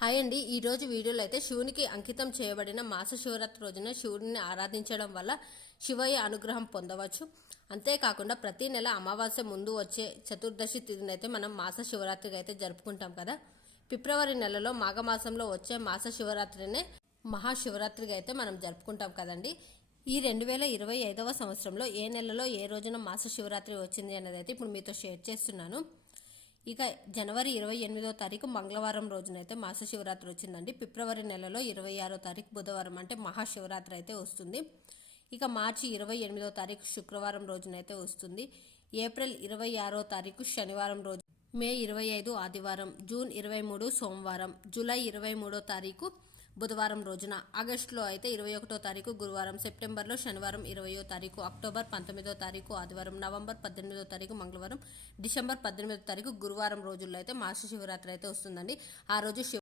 Hi అండి. ఈరోజు వీడియోలో అయితే శివునికి అంకితం చేయబడిన మాస శివరాత్రి రోజున శివుడిని ఆరాధించడం వల్ల శివయ్య అనుగ్రహం పొందవచ్చు. అంతేకాకుండా ప్రతి నెల అమావాస్య ముందు వచ్చే చతుర్దశి తిథిని అయితే మనం మాస శివరాత్రికి అయితే జరుపుకుంటాం కదా. ఫిబ్రవరి నెలలో మాఘమాసంలో వచ్చే మాస శివరాత్రినే మహాశివరాత్రికి అయితే మనం జరుపుకుంటాం కదండి. ఈ 2025వ సంవత్సరంలో ఏ నెలలో ఏ రోజున మాస శివరాత్రి వచ్చింది అనేది అయితే ఇప్పుడు మీతో షేర్ చేస్తున్నాను. ఇక జనవరి 28వ తారీఖు మంగళవారం రోజునైతే మాస శివరాత్రి వచ్చిందండి. ఫిబ్రవరి నెలలో 26వ తారీఖు బుధవారం అంటే మహాశివరాత్రి అయితే వస్తుంది. ఇక మార్చి 28వ తారీఖు శుక్రవారం రోజునైతే వస్తుంది. ఏప్రిల్ 26వ తారీఖు శనివారం రోజు, మే 25 ఆదివారం, జూన్ 23 సోమవారం, జూలై 23వ తారీఖు బుధవారం రోజున, ఆగస్టులో అయితే 21వ తారీఖు గురువారం, సెప్టెంబర్లో శనివారం 20వ తారీఖు, అక్టోబర్ 19వ తారీఖు ఆదివారం, నవంబర్ 18వ తారీఖు మంగళవారం, డిసెంబర్ 18వ తారీఖు గురువారం రోజుల్లో అయితే మాస శివరాత్రి అయితే వస్తుందండి. ఆ రోజు